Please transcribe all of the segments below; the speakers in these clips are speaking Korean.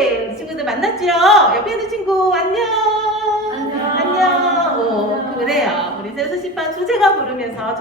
이렇게 친구들 만났죠? 옆에 있는 친구 안녕. 안녕. 오, 그래요. 우리 세수시반 주제가 부르면서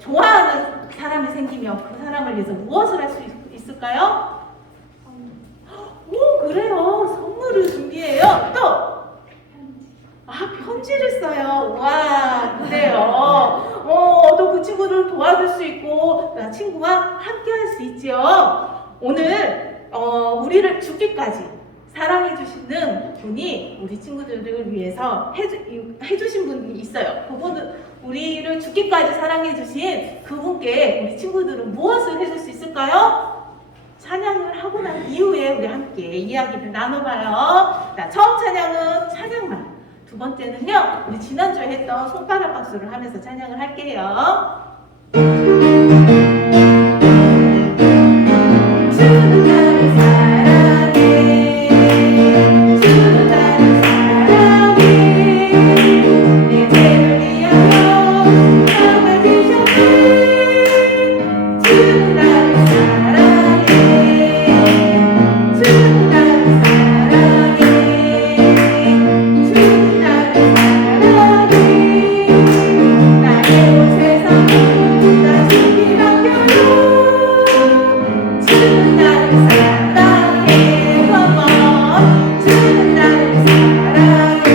좋아하는 사람이 생기면 그 사람을 위해서 무엇을 할 수 있을까요? 오, 그래요. 선물을 준비해요. 또! 편지를 써요. 와, 그래요. 또 그 친구를 도와줄 수 있고, 친구와 함께 할 수 있죠. 오늘, 우리를 죽기까지 사랑해주시는 분이 우리 친구들을 위해서 해주신 분이 있어요. 그분은 우리를 죽기까지 사랑해주신 그분께 우리 친구들은 무엇을 해줄 수 있을까요? 찬양을 하고 난 이후에 우리 함께 이야기를 나눠봐요. 자, 처음 찬양은 찬양만. 두 번째는요, 우리 지난주에 했던 손가락 박수를 하면서 찬양을 할게요. 주는 나를 사랑해. 주는 나를 사랑해. 내 죄를 위하여 십자가 지셨네. 주는 나를 사랑해. 주는 나를 사랑해. 주는 나를 사랑해. 나의 온 세상을 다 주께 맡겨요. 주는 나를 사랑해. Come on. 주는 나를 사랑해.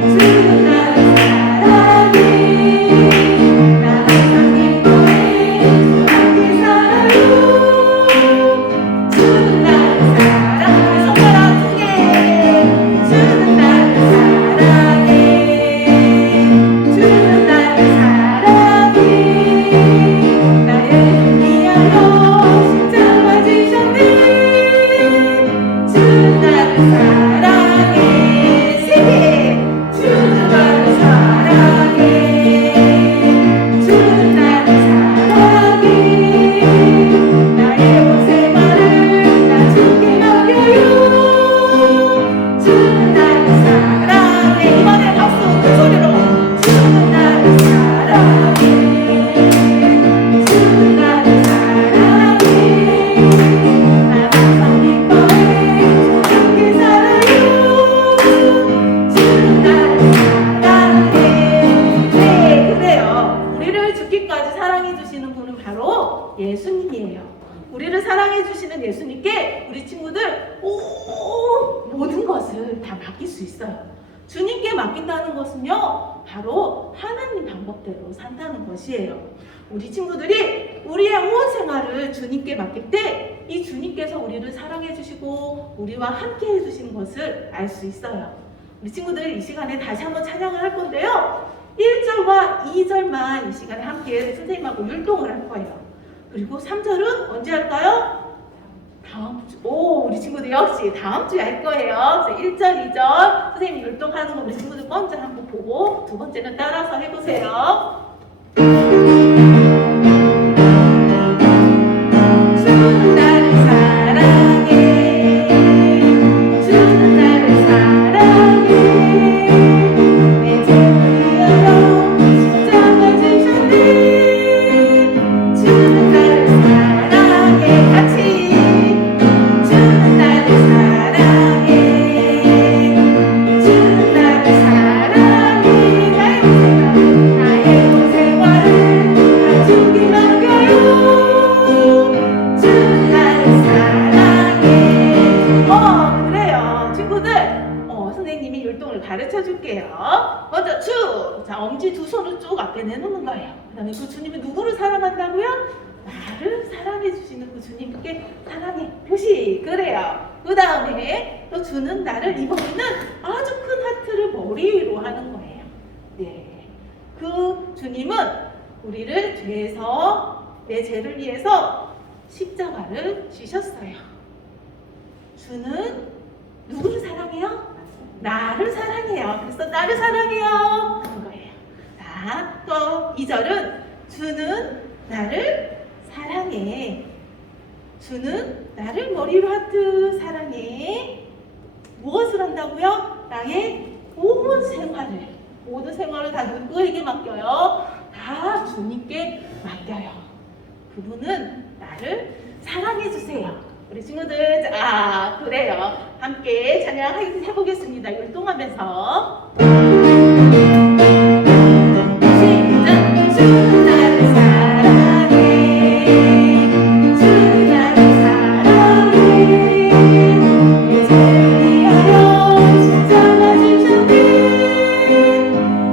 주는 나를 사랑해. 나 항상 기뻐해. 주 함께 살아요. 주는 나를 사랑해. 손가락 두 개. 주는 나를 사랑해. 주는 나를 사랑해. 나를 위하여 십자가 지셨네. 주는 나를 사랑해. 세 개. 주는 나를 사랑해. 주는 나를 사랑해. 나의 온 생활을 다 주께 맡겨요. 주는 나를 사랑해. 이번에 박수 큰 소리로. 주는 나를 사랑해. 주는 나를 사랑해. 나 항상 기뻐해. 주 함께 살아요. 주는 나를 사랑해. 네, 그래요. 우리를 죽기까지 사랑해 주시는 분은 바로 예수님이에요. 우리를 사랑해 주시는 예수님께 우리 친구들 모든 것을 다 맡길 수 있어요. 주님께 맡긴다는 것은요, 바로 하나님 방법대로 산다는 것이에요. 우리 친구들이 우리의 온 생활을 주님께 맡길 때 이 주님께서 우리를 사랑해 주시고 우리와 함께 해주시는 것을 알 수 있어요. 우리 친구들 이 시간에 다시 한번 찬양을 할 건데요, 1절과 2절만 이 시간에 함께 선생님하고 율동을 할 거예요. 그리고 3절은 언제 할까요? 다음 주. 오, 우리 친구들 역시 다음 주에 할 거예요. 그래서 1절, 2절 선생님이 율동하는 거 우리 친구들 먼저 한번 보고 두 번째는 따라서 해보세요. 주는 나를 사랑해. 주는 나를 사랑해. 내 죄를 위하여 십자가 지셨네. 주는 나를 사랑해. 같이. 주는 나를 사랑해. 주는 나를 사랑해. 나의 온 생활을 다 주께 맡겨요. 주는 나를 사랑해. 그래요. 친구들, 선생님이 율동을 가르쳐 줄게요. 먼저 주! 자, 엄지 두 손을 쭉 앞에 내놓는 거예요. 그 다음에 그 주님이 누구를 사랑한다고요? 나를 사랑해 주시는 그 주님께 사랑의 표시. 그래요. 그 다음에 또 주는 나를 이번에는 아주 큰 하트를 머리 위로 하는 거예요. 네. 그 주님은 우리를 내 죄를 위해서 십자가를 지셨어요. 주는 누구를 사랑해요? 나를 사랑해요. 그래서 나를 사랑해요. 그런 거예요. 자, 또 2절은 주는 나를 사랑해. 주는 나를 머리로 하트 사랑해. 무엇을 한다고요? 나의 모든 생활을 다 누구에게 맡겨요? 다 주님께 맡겨요. 그분은 나를 사랑해 주세요. 우리 친구들, 그래요. 함께 찬양 해보겠습니다. 율동하면서. 시작! 주는 나를 사랑해. 주는 나를 사랑해. 내 죄를 위하여 십자가 지셨네.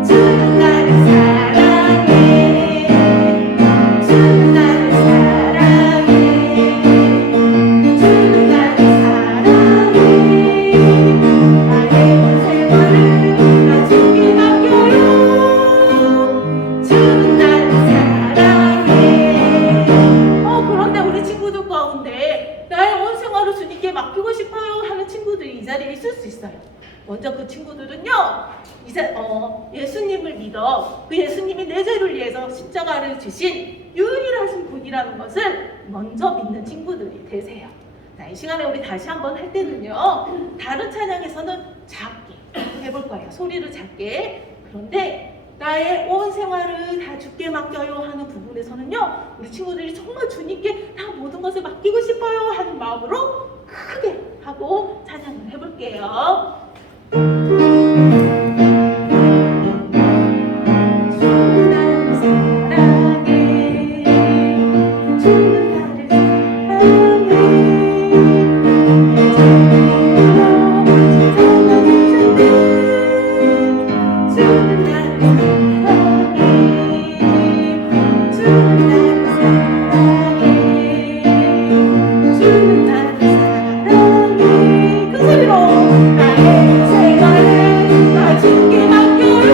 주는 나를 사랑해. 주는 나를 사랑해. 주는 나를 사랑해. 나의 온 생활을 다 주께 맡겨요. 주는 나를 사랑해. 그런데 우리 친구들 가운데 나의 온 생활을 주님께 맡기고 싶어요 하는 친구들이 이 자리에 있을 수 있어요. 먼저 그 친구들은요, 예수님을 믿어 그 예수님이 내 죄를 위해서 십자가를 지신 유일하신 분이라는 것을 먼저 믿는 친구들이 되세요. 자, 이 시간에 우리 다시 한번 할 때는요, 다른 찬양에서는 작게 해볼 거예요. 소리를 작게. 그런데 나의 온 생활을 다 주께 맡겨요 하는 부분에서는요, 우리 친구들이 정말 주님께 다 모든 것을 맡기고 싶어요 하는 마음으로 크게 하고 찬양을 해볼게요. 주는 나를 사랑해. 주는 나를 사랑해. 내 죄를 위하여 십자가 지셨네. 주는 나를 사랑해. 주는 나를 사랑해. 주는 나를 사랑해. 그 소리로 나의 생활을 다 주께 맡겨요.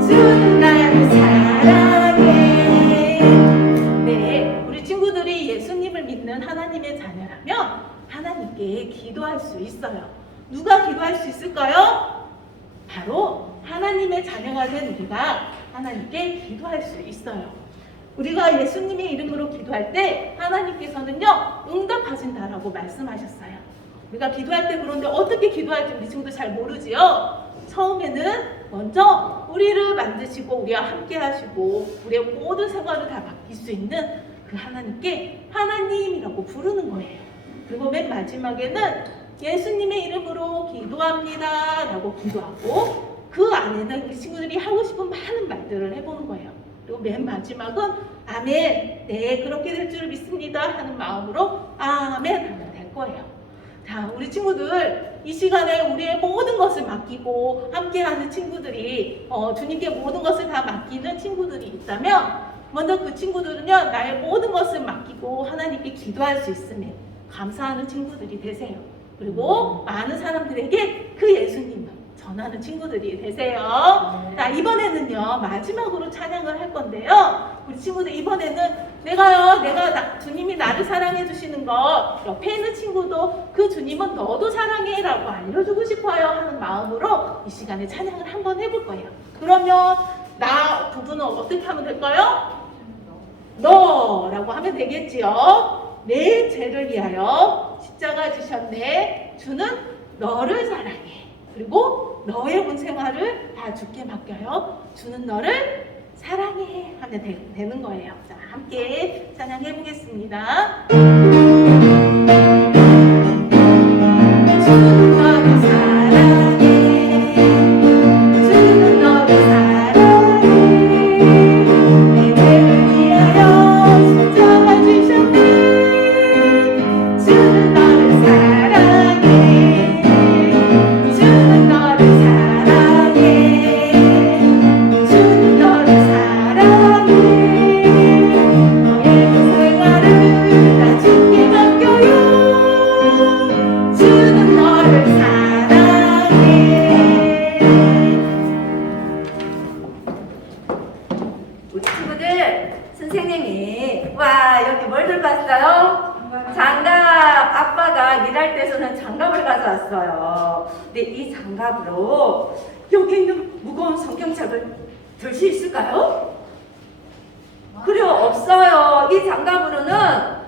주는 나를 사랑해. 네, 우리 친구들이 예수님을 믿는 하나님의 자녀라면 하나님께 기도할 수 있어요. 누가 기도할 수 있을까요? 바로 하나님의 자녀가 된 우리가 하나님께 기도할 수 있어요. 우리가 예수님의 이름으로 기도할 때 하나님께서는요, 응답하신다라고 말씀하셨어요. 우리가 기도할 때 그런데 어떻게 기도할지 우리 친구들 잘 모르지요? 처음에는 먼저 우리를 만드시고 우리와 함께 하시고 우리의 모든 생활을 다 맡길 수 있는 그 하나님께 하나님이라고 부르는 거예요. 그리고 맨 마지막에는 예수님의 이름으로 기도합니다 라고 기도하고 그 안에는 우리 친구들이 하고 싶은 많은 말들을 해보는 거예요. 그리고 맨 마지막은 아멘, 네 그렇게 될 줄 믿습니다 하는 마음으로 아멘 하면 될 거예요. 자, 우리 친구들 이 시간에 우리의 모든 것을 맡기고 함께하는 친구들이 주님께 모든 것을 다 맡기는 친구들이 있다면 먼저 그 친구들은요, 나의 모든 것을 맡기고 하나님께 기도할 수 있음에 감사하는 친구들이 되세요. 그리고 많은 사람들에게 그 예수님을 전하는 친구들이 되세요. 자, 이번에는요, 마지막으로 찬양을 할 건데요. 우리 친구들 이번에는 주님이 나를 사랑해 주시는 거 옆에 있는 친구도 그 주님은 너도 사랑해 라고 알려주고 싶어요 하는 마음으로 이 시간에 찬양을 한번 해볼 거예요. 그러면 나 부분은 어떻게 하면 될까요? 너라고 하면 되겠지요. 내 죄를 위하여 십자가 지셨네. 주는 너를 사랑해. 그리고 너의 온 생활을 다 주께 맡겨요. 주는 너를 사랑해 하면 되는 거예요. 자, 함께 찬양해 보겠습니다. 주는 너를 사랑해. 주는 너를 사랑해. 내 죄를 위하여 십자가 지셨네. 주는 너를 사랑해. 주는 너를 사랑해. 주는 너를 사랑해. 제가 일할 때 저는 장갑을 가져왔어요. 근데 이 장갑으로 여기 있는 무거운 성경책을 들 수 있을까요? 그래요, 없어요. 이 장갑으로는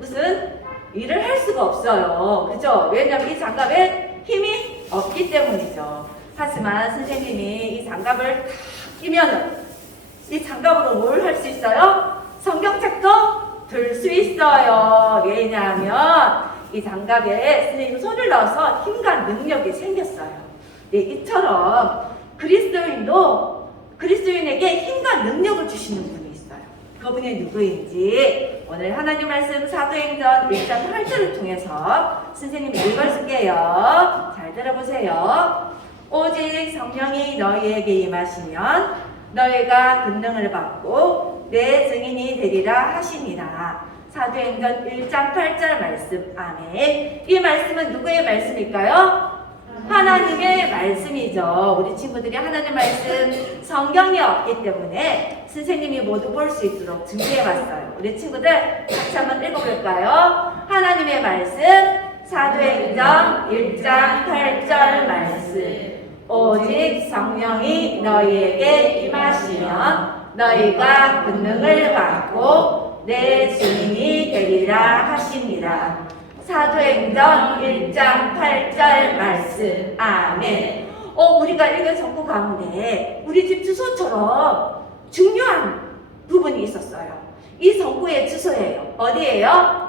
무슨 일을 할 수가 없어요. 그죠? 왜냐면 이 장갑에 힘이 없기 때문이죠. 하지만 선생님이 이 장갑을 다 끼면은 이 장갑으로 뭘 할 수 있어요? 성경책도 들 수 있어요. 왜냐하면 이 장갑에 선생님 손을 넣어서 힘과 능력이 생겼어요. 네, 이처럼 그리스도인에게 힘과 능력을 주시는 분이 있어요. 그분이 누구인지 오늘 하나님 말씀 사도행전 1장 8절을 통해서 선생님이 읽어줄게요. 잘 들어보세요. 오직 성령이 너희에게 임하시면 너희가 권능을 받고 내 증인이 되리라 하시니라. 사도행전 1장 8절 말씀. 아멘. 이 말씀은 누구의 말씀일까요? 하나님의 말씀이죠. 우리 친구들이 하나님 말씀 성경이 없기 때문에 선생님이 모두 볼 수 있도록 준비해봤어요. 우리 친구들 같이 한번 읽어볼까요? 하나님의 말씀 사도행전 1장 8절 말씀. 오직 성령이 너희에게 임하시면 너희가 권능을 받고 내 증인이 되리라 하시니라. 사도행전 1장 8절 말씀. 아멘. 우리가 읽은 성구 가운데 우리 집 주소처럼 중요한 부분이 있었어요. 이 성구의 주소예요. 어디예요?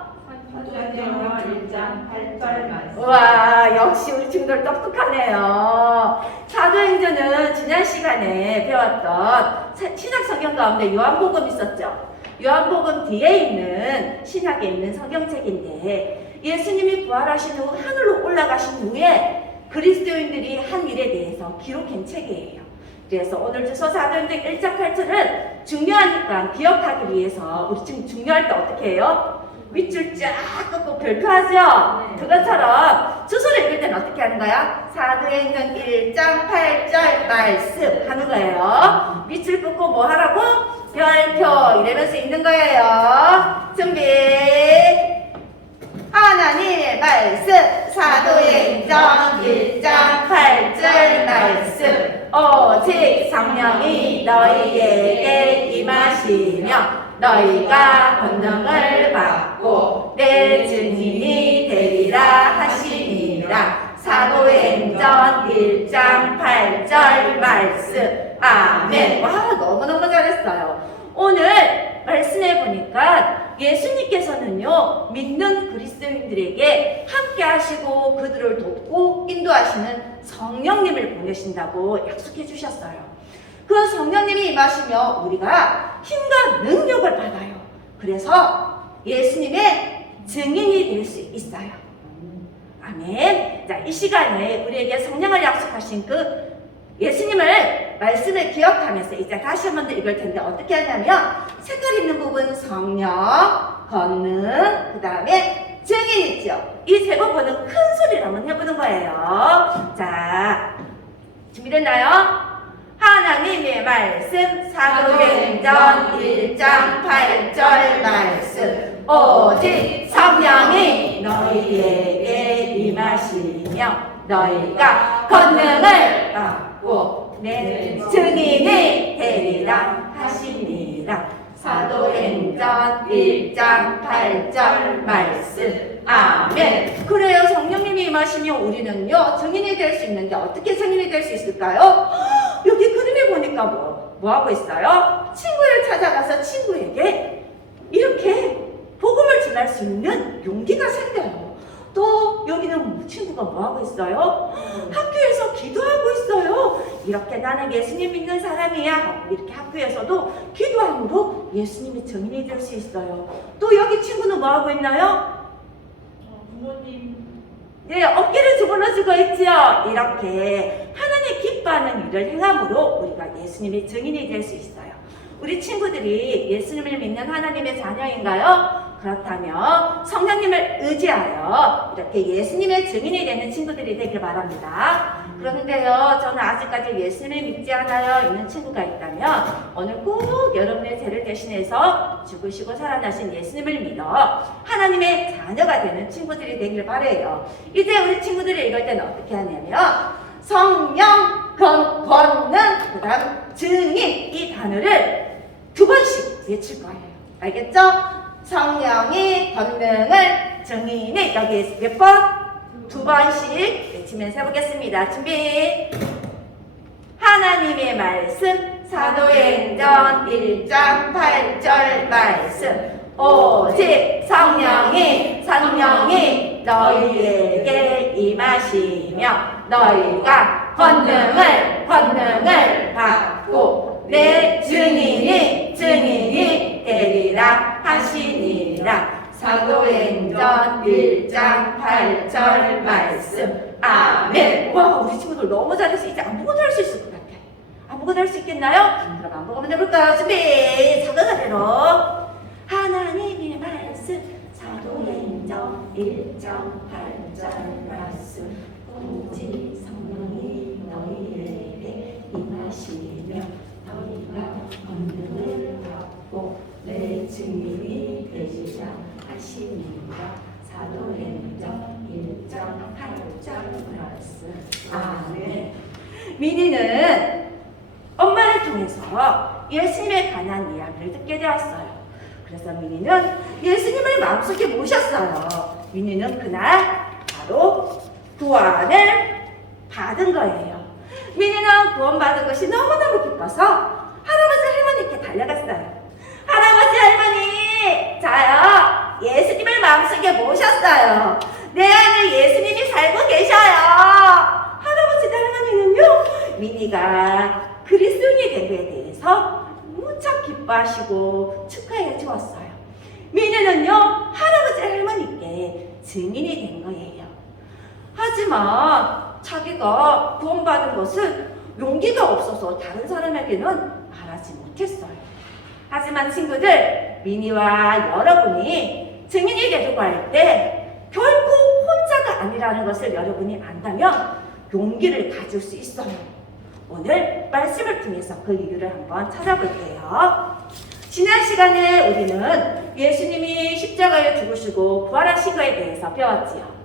사도행전 1장 8절 말씀. 와, 역시 우리 친구들 똑똑하네요. 사도행전은 지난 시간에 배웠던 신약 성경 가운데 요한복음 있었죠. 요한복음 뒤에 있는 신약에 있는 성경책인데 예수님이 부활하신 후 하늘로 올라가신 후에 그리스도인들이 한 일에 대해서 기록한 책이에요. 그래서 오늘 주소 사도행전 1장 8절은 중요하니까 기억하기 위해서 우리 지금 중요할 때 어떻게 해요? 밑줄 쫙 긋고 별표하죠? 네. 그것처럼 주소를 읽을 때는 어떻게 하는 거야? 사도행전 1장 8절 말씀 하는 거예요. 밑줄 긋고 뭐 하라고? 별표 이러면서 읽는 거예요. 준비. 하나님의 말씀 사도행전 1장 8절 말씀. 오직 성령이 너희에게 임하시며 너희가 권능을 받고 내 증인이 되리라 하시니라. 사도행전 1장 8절 말씀. 아멘. 와, 너무너무 잘했어요. 오늘 말씀해 보니까 예수님께서는요 믿는 그리스도인들에게 함께 하시고 그들을 돕고 인도하시는 성령님을 보내신다고 약속해 주셨어요. 그 성령님이 임하시며 우리가 힘과 능력을 받아요. 그래서 예수님의 증인이 될 수 있어요. 아멘. 자, 이 시간에 우리에게 성령을 약속하신 그 예수님을 말씀을 기억하면서 이제 다시 한 번 더 읽을 텐데 어떻게 하냐면 색깔 있는 부분 성령, 권능, 그 다음에 증인 있죠. 이 세 번 보는 큰 소리를 한번 해보는 거예요. 자, 준비됐나요? 하나님의 말씀 사도행전 1장 8절 말씀. 오직 성령이 너희에게 임하시며 너희가 권능을 받고 내 증인이 되리라 하시니라. 사도행전 1장 8절 말씀. 아멘. 그래요. 성령님이 임하시면 우리는요 증인이 될 수 있는데 어떻게 증인이 될 수 있을까요? 여기 그림에 보니까 뭐 하고 있어요? 친구를 찾아가서 친구에게 이렇게 복음을 전할 수 있는 용기가 생겨요. 또 여기는 친구가 뭐 하고 있어요? 학교에서 기도하고 있어요. 이렇게 나는 예수님 믿는 사람이야. 이렇게 학교에서도 기도함으로 예수님이 증인이 될 수 있어요. 또 여기 친구는 뭐 하고 있나요? 부모님. 네, 어깨를 주물러주고 있죠. 이렇게 하나님 기뻐하는 일을 행함으로 우리가 예수님의 증인이 될 수 있어요. 우리 친구들이 예수님을 믿는 하나님의 자녀인가요? 그렇다면 성령님을 의지하여 이렇게 예수님의 증인이 되는 친구들이 되길 바랍니다. 그런데요, 저는 아직까지 예수님을 믿지 않아요 있는 친구가 있다면 오늘 꼭 여러분의 죄를 대신해서 죽으시고 살아나신 예수님을 믿어 하나님 하나님의 자녀가 되는 친구들이 되길 바래요. 이제 우리 친구들이 읽을 때는 어떻게 하냐면 성령, 권능, 그 다음 증인 이 단어를 2번씩 외칠 거예요. 알겠죠? 성령이 권능을, 증인이 여기에서 몇 번? 2번씩 외치면서 해보겠습니다. 준비. 하나님의 말씀 사도행전 1장 8절 말씀 오직 성령이 너희에게 임하시며 너희가 권능을 받고 내 증인이 되리라 하시니라. 사도행전 1장 8절 말씀 아멘. 와, 우리 친구들 너무 잘해서 이제 아무것도 할 수 있을 것 같아. 아무것도 할 수 있겠나요? 그럼 한번 한번 해볼까요? 준비. 작은 소리로 하나님의 말씀 사도행전 1장 8절 말씀 오직 성령이 너희에게 임하시며 너희가 권능을 받고 내 증인이 되시라 하시니라. 사도행전 1장 8절 말씀 아멘. 민희는 엄마를 통해서 예수님에 관한 이야기를 듣게 되었어요. 그래서 민희는 예수님을 마음속에 모셨어요. 민희는 그날 바로 구원을 받은 거예요. 민희는 구원받은 것이 너무너무 기뻐서 할아버지 할머니께 달려갔어요. 할아버지 할머니, 저요 예수님을 마음속에 모셨어요. 내 안에 예수님이 살고 계셔요. 할아버지 할머니는요, 민희가 그리스도인이 된 것에 대해서 무척 기뻐하시고 축하해 주었어요. 민희는요, 할아버지 할머니께 증인이 된 거예요. 하지만 자기가 구원받은 것을 용기가 없어서 다른 사람에게는 말하지 못했어요. 하지만 친구들, 민희와 여러분이 증인이 되려고 할 때 결코 혼자가 아니라는 것을 여러분이 안다면 용기를 가질 수 있어요. 오늘 말씀을 통해서 그 이유를 한번 찾아볼게요. 지난 시간에 우리는 예수님이 십자가에 죽으시고 부활하신 것에 대해서 배웠지요.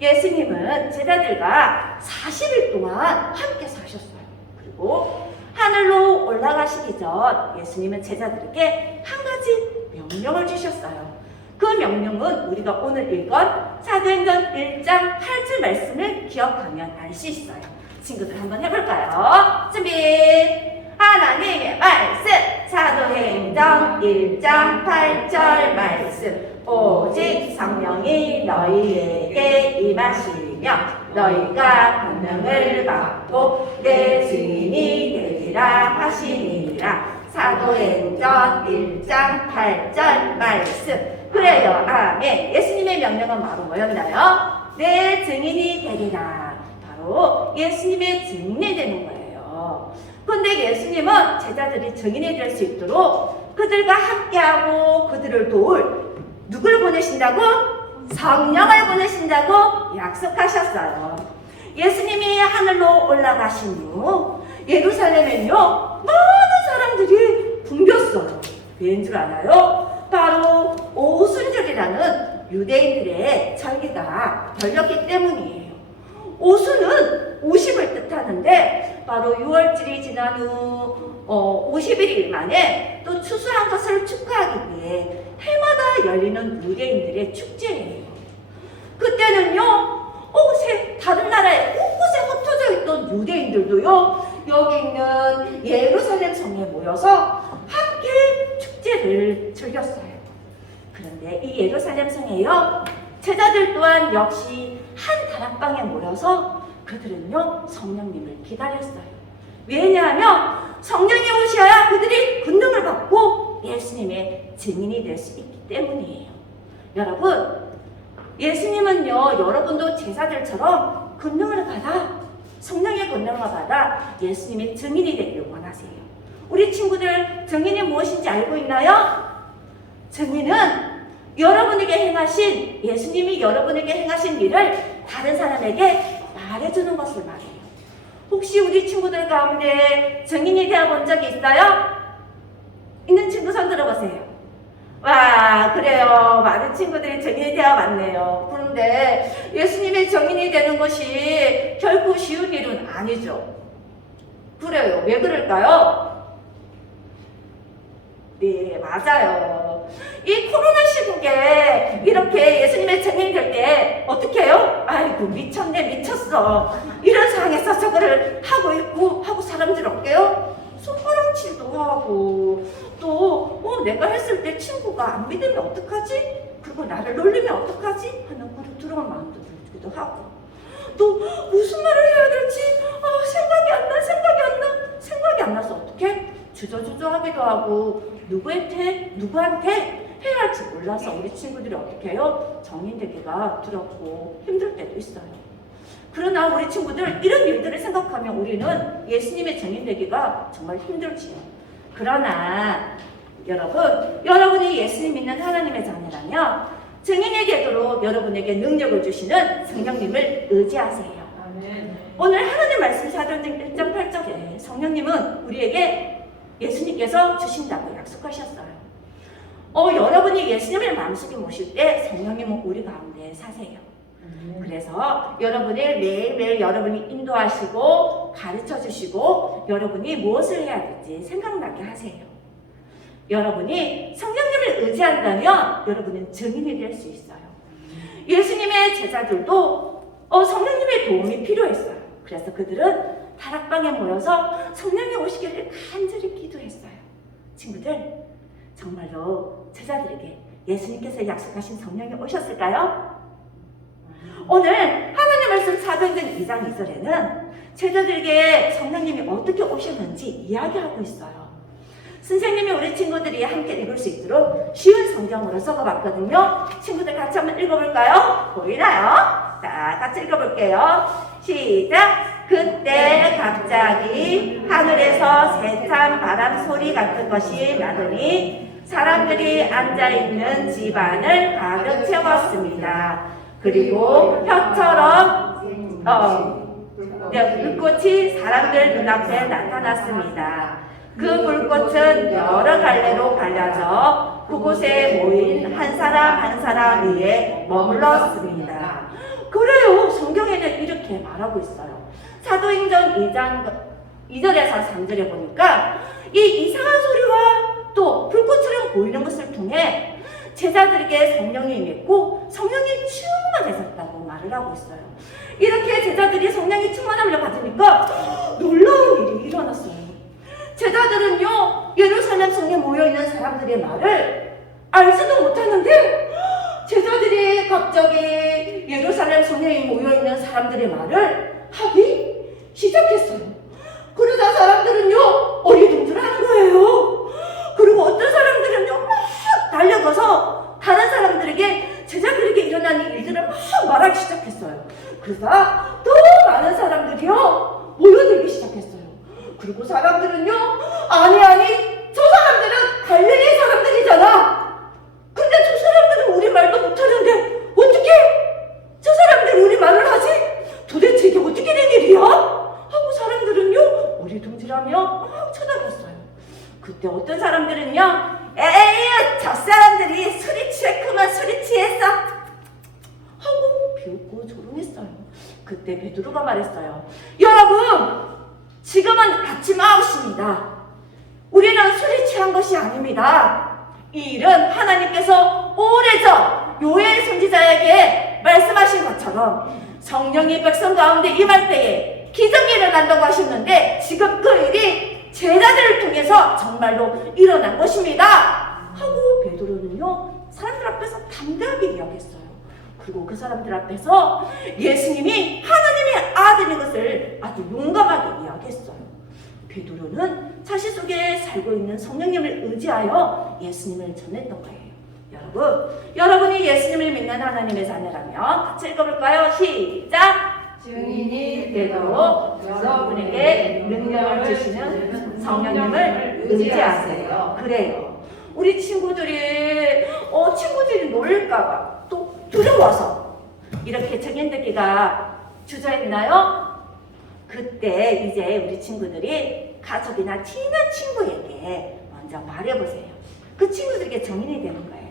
예수님은 제자들과 40일 동안 함께 사셨어요. 그리고 하늘로 올라가시기 전 예수님은 제자들에게 한 가지 명령을 주셨어요. 그 명령은 우리가 오늘 읽은 사도행전 1장 8절 말씀을 기억하면 알 수 있어요. 친구들 한번 해볼까요? 준비. 하나님의 말씀 사도행전 1장 8절 말씀 오직 성령이 너희에게 임하시며 너희가 권능을 받고 내 증인이 되리라 하시니라. 사도행전 1장 8절 말씀. 그래요. 아멘. 예수님의 명령은 바로 뭐였나요? 내 증인이 되리라. 바로 예수님의 증인이 되는 거예요. 근데 예수님은 제자들이 증인이 될 수 있도록 그들과 함께하고 그들을 도울 누구를 보내신다고? 성령을 보내신다고 약속하셨어요. 예수님이 하늘로 올라가신 후 예루살렘에는요 많은 사람들이 붐볐어요. 왜인 줄 알아요? 바로 오순절이라는 유대인들의 절기가 걸렸기 때문이에요. 오순은 50을 뜻하는데 바로 6월절이 지난 후 51일 만에 또 추수한 것을 축하하기 위해 해마다 열리는 유대인들의 축제예요. 그때는요 다른 나라에 곳곳에 흩어져 있던 유대인들도요 여기 있는 예루살렘 성에 모여서 함께 축제를 즐겼어요. 그런데 이 예루살렘 성에요 제자들 또한 역시 한 다락방에 모여서 그들은요 성령님을 기다렸어요. 왜냐하면 성령이 오셔야 그들이 권능을 받고 예수님의 증인이 될 수 있기 때문이에요. 여러분, 예수님은요 여러분도 제자들처럼 권능을 받아 성령의 권능을 받아 예수님의 증인이 되기를 원하세요. 우리 친구들 증인이 무엇인지 알고 있나요? 증인은 여러분에게 행하신 예수님이 여러분에게 행하신 일을 다른 사람에게 말해주는 것을 말해요. 혹시 우리 친구들 가운데 증인이 되어본 적이 있어요? 있는 친구 손 들어보세요. 와, 그래요. 많은 친구들이 정인이 되어 왔네요. 그런데 예수님의 정인이 되는 것이 결코 쉬운 일은 아니죠. 그래요. 왜 그럴까요? 네, 맞아요. 이 코로나 시국에 이렇게 예수님의 정인이 될 때 어떻게 해요? 아이고, 미쳤네, 미쳤어. 이런 상황에서 저거를 하고 있고, 하고 사람들 어때요? 손가락질도 하고, 또, 내가 했을 때 친구가 안 믿으면 어떡하지? 그리고 나를 놀리면 어떡하지? 하는 그런 두려운 마음도 들기도 하고, 또, 무슨 말을 해야 될지, 생각이 안 나서 어떻게? 주저주저하기도 하고, 누구한테 해야 할지 몰라서 우리 친구들이 어떻게 해요? 정인되기가 두렵고 힘들 때도 있어요. 그러나 우리 친구들 이런 일들을 생각하면 우리는 예수님의 정인되기가 정말 힘들지요. 그러나 여러분이 예수님 믿는 하나님의 자녀라면 정인이 되도록 여러분에게 능력을 주시는 성령님을 의지하세요. 아멘. 오늘 하나님 말씀 사도행전 1장 8절에 성령님은 우리에게 예수님께서 주신다고 약속하셨어요. 여러분이 예수님을 마음속에 모실 때 성령님은 우리 가운데 사세요. 그래서 여러분을 매일매일 여러분이 인도하시고 가르쳐 주시고 여러분이 무엇을 해야 될지 생각나게 하세요. 여러분이 성령님을 의지한다면 여러분은 증인이 될 수 있어요. 예수님의 제자들도 성령님의 도움이 필요했어요. 그래서 그들은 다락방에 모여서 성령이 오시기를 간절히 기도했어요. 친구들, 정말로 제자들에게 예수님께서 약속하신 성령이 오셨을까요? 오늘 하나님 말씀 사도행전 2장 2절에는 제자들에게 성령님이 어떻게 오셨는지 이야기하고 있어요. 선생님이 우리 친구들이 함께 읽을 수 있도록 쉬운 성경으로 써봤거든요. 친구들 같이 한번 읽어볼까요? 보이나요? 자, 같이 읽어볼게요. 시작! 그때 갑자기 하늘에서 세찬 바람 소리 같은 것이 나더니 사람들이 앉아있는 집안을 가득 채웠습니다. 그리고 혀처럼 불꽃이 사람들 눈앞에 나타났습니다. 그 불꽃은 여러 갈래로 갈려져 그곳에 모인 한 사람 위에 머물렀습니다. 그래요. 성경에는 이렇게 말하고 있어요. 사도행전 2장 2절에서 3절에 보니까 이 이상한 소리와 또 불꽃처럼 보이는 것을 통해 제자들에게 성령이 임했고 성령이 충만해졌다고 말을 하고 있어요. 이렇게 제자들이 성령이 충만함을 받으니까 놀라운 일이 일어났어요. 제자들은요, 예루살렘 성에 모여있는 사람들의 말을 알지도 못하는데 제자들이 갑자기 예루살렘 성에 모여있는 사람들의 말을 하기 시작했어요. 그러자 사람들은요, 어리둥절하는 거예요. 그리고 어떤 사람들은요, 막 달려가서 다른 사람들에게, 제자들에게 일어난 일들을 막 말하기 시작했어요. 그러자 더 많은 사람들이요, 모여들기 시작했어요. 그리고 사람들은요, 아니, 저 사람들은 갈릴리 사람들이잖아. 근데 저 사람들은 우리 말도 못하는데 어떻게 저 사람들이 우리 말을 하지? 도대체 이게 어떻게 된 일이야? 하고 사람들은요, 어리둥절하며 막 쳐다봤어요. 그때 어떤 사람들은요, 에이, 저 사람들이 술이 취했구만, 술이 취했어 하고 비웃고 조롱했어요. 그때 베드로가 말했어요. 여러분, 지금은 아침 9시입니다. 우리는 술이 취한 것이 아닙니다. 이 일은 하나님께서 오래전 요엘 선지자에게 말씀하신 것처럼 성령이 백성 가운데 임할 때에 기적이 일어난다고 하셨는데 지금 그 일이 제자들을 통해서 정말로 일어난 것입니다. 하고 베드로는요, 사람들 앞에서 담대하게 이야기했어요. 그리고 그 사람들 앞에서 예수님이 하나님의 아들인 것을 아주 용감하게 이야기했어요. 베드로는 자신 속에 살고 있는 성령님을 의지하여 예수님을 전했던 거예요. 여러분이 예수님을 믿는 하나님의 자녀라면 같이 읽어볼까요? 시작! 증인이 되도록 여러분에게 능력을 주시는 성령님을 의지하세요. 그래요. 우리 친구들이 놀릴까봐 또 두려워서 이렇게 정인되기가 주저했나요? 그때 이제 우리 친구들이 가족이나 친한 친구에게 먼저 말해보세요. 그 친구들에게 정인이 되는 거예요.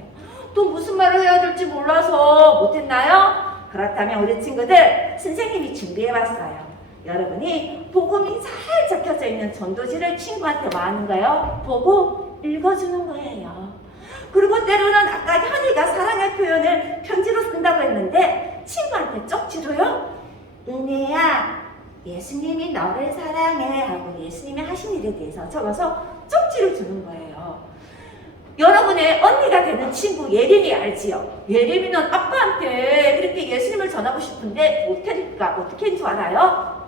또 무슨 말을 해야 될지 몰라서 못했나요? 그렇다면 우리 친구들 선생님이 준비해봤어요. 여러분이 복음이 잘 적혀져 있는 전도지를 친구한테 뭐 하는가요? 보고 읽어주는 거예요. 그리고 때로는 아까 현이가 사랑의 표현을 편지로 쓴다고 했는데 친구한테 쪽지로요. 은혜야, 예수님이 너를 사랑해 하고 예수님이 하신 일에 대해서 적어서 쪽지를 주는 거예요. 여러분의 언니가 되는 친구 예림이 알지요? 예림이는 아빠한테 이렇게 예수님을 전하고 싶은데 못하니까 어떻게 했는 줄 알아요?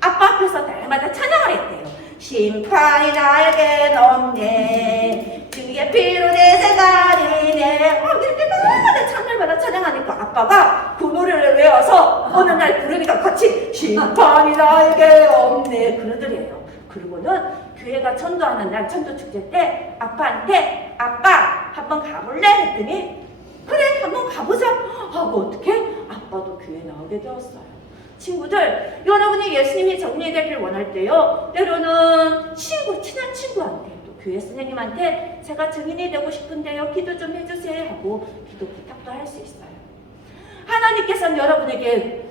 아빠 앞에서 날마다 찬양을 했대요. 심판이 나에게 넘네 주의 피로 내 생각이네. 이렇게 날마다 찬양마다 찬양하니까 아빠가 그 노래를 외워서 어느 날 부르니까 같이 심판이 나에게 없네 그러더래요. 그리고는 교회가 전도하는 날 전도축제 때 아빠한테 아빠 한번 가볼래? 했더니 그래 한번 가보자 하고 어떻게 아빠도 교회 나오게 되었어요. 친구들, 여러분이 예수님이 정리되길 원할 때요, 때로는 친한 친구한테 또 교회 선생님한테 제가 증인이 되고 싶은데요 기도 좀 해주세요 하고 기도 부탁도 할 수 있어요. 하나님께서는 여러분에게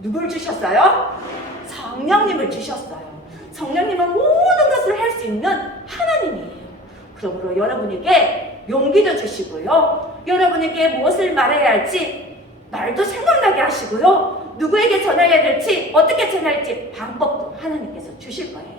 누굴 주셨어요? 성령님을 주셨어요. 성령님은 모든 것을 할 수 있는 하나님이에요. 그러므로 여러분에게 용기도 주시고요, 여러분에게 무엇을 말해야 할지 말도 생각나게 하시고요, 누구에게 전해야 될지 어떻게 전할지 방법도 하나님께서 주실 거예요.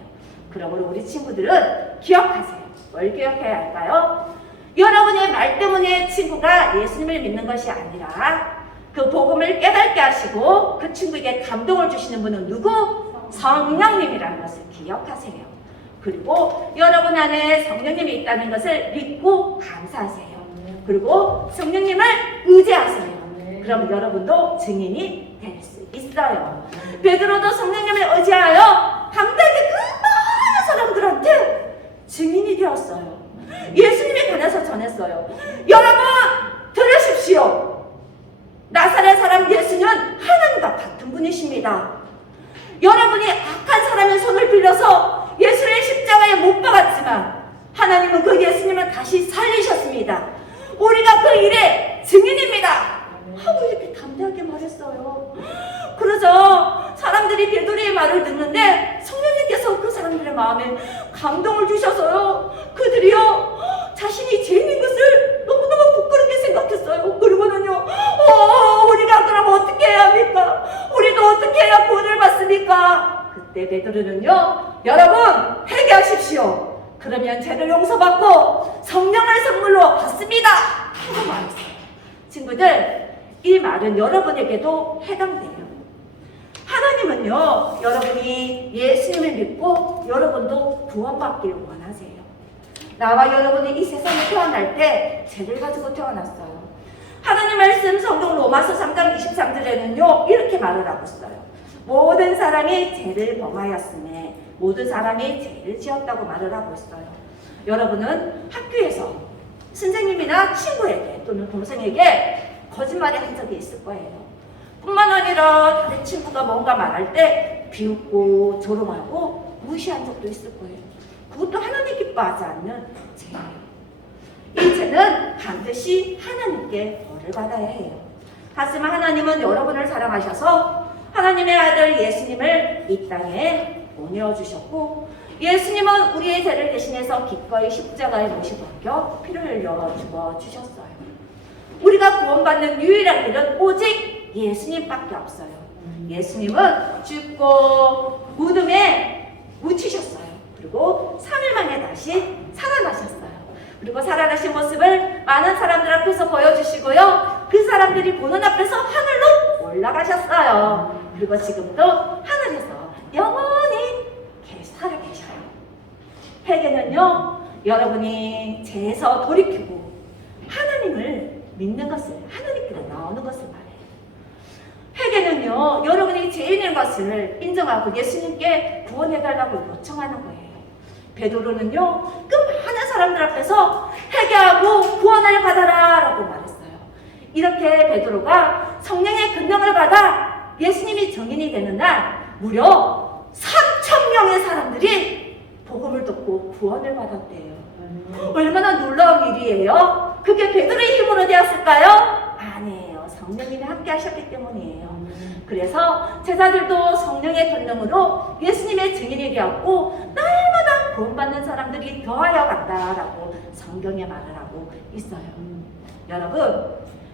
그러므로 우리 친구들은 기억하세요. 뭘 기억해야 할까요? 여러분의 말 때문에 친구가 예수님을 믿는 것이 아니라 그 복음을 깨닫게 하시고 그 친구에게 감동을 주시는 분은 누구? 성령님이라는 것을 기억하세요. 그리고 여러분 안에 성령님이 있다는 것을 믿고 감사하세요. 그리고 성령님을 의지하세요. 그럼 여러분도 증인이 될 수 있어요. 베드로도 성령님을 의지하여 담대하게 그 많은 사람들한테 증인이 되었어요. 예수님에 관해서 전했어요. 여러분 들으십시오. 나사렛 사람 예수는 하나님과 같은 분이십니다. 여러분이 악한 사람의 손을 빌려서 예수를 십자가에 못 박았지만 하나님은 그 예수님을 다시 살리셨습니다. 우리가 그 일의 증인입니다 하고 이렇게 담대하게 말했어요. 그러자 사람들이 베드로의 말을 듣는데 성령님께서 그 사람들의 마음에 감동을 주셔서요, 그들이요 자신이 죄인인 것을 너무너무 부끄럽게 생각했어요. 그리고는요 우리가 그럼 어떻게 해야 합니까? 우리도 어떻게 해야 구원을 받습니까? 그때 베드로는요, 여러분 회개하십시오. 그러면 죄를 용서받고 성령을 선물로 받습니다 하고 말했어요. 친구들, 이 말은 여러분에게도 해당돼요. 하나님은요, 여러분이 예수님을 믿고 여러분도 구원받기를 원하세요. 나와 여러분이 이 세상에 태어날 때 죄를 가지고 태어났어요. 하나님 말씀 성경 로마서 3장 23절에는요 이렇게 말을 하고 있어요. 모든 사람이 죄를 범하였음에 모든 사람이 죄를 지었다고 말을 하고 있어요. 여러분은 학교에서 선생님이나 친구에게 또는 동생에게 거짓말을 한 적이 있을 거예요. 뿐만 아니라 다른 친구가 뭔가 말할 때 비웃고 조롱하고 무시한 적도 있을 거예요. 그것도 하나님 기뻐하지 않는 죄예요. 이 죄는 반드시 하나님께 벌을 받아야 해요. 하지만 하나님은 여러분을 사랑하셔서 하나님의 아들 예수님을 이 땅에 보내어주셨고, 예수님은 우리의 죄를 대신해서 기꺼이 십자가에 못이 박혀 피를 흘려 죽어주셨어요. 우리가 구원받는 유일한 길은 오직 예수님밖에 없어요. 예수님은 죽고 무덤에 묻히셨어요. 그리고 3일 만에 다시 살아나셨어요. 그리고 살아나신 모습을 많은 사람들 앞에서 보여주시고요, 그 사람들이 보는 앞에서 하늘로 올라가셨어요. 그리고 지금도 하늘에서 영원히 살아계셔요. 회개는요, 여러분이 죄에서 돌이키고 하나님을 믿는 것을, 하나님께로 나오는 것을 말해요. 회개는요, 여러분이 죄인인 것을 인정하고 예수님께 구원해달라고 요청하는 거예요. 베드로는요, 그 많은 사람들 앞에서 회개하고 구원을 받아라 라고 말했어요. 이렇게 베드로가 성령의 권능을 받아 예수님이 증인이 되는 날 무려 3,000명의 사람들이 복음을 듣고 구원을 받았대요. 얼마나 놀라운 일이에요. 그게 베드로의 힘으로 되었을까요? 아니에요. 성령님이 함께 하셨기 때문이에요. 그래서 제자들도 성령의 권능으로 예수님의 증인이 되었고 날마다 구원받는 사람들이 더하여 간다라고 성경에 말을 하고 있어요.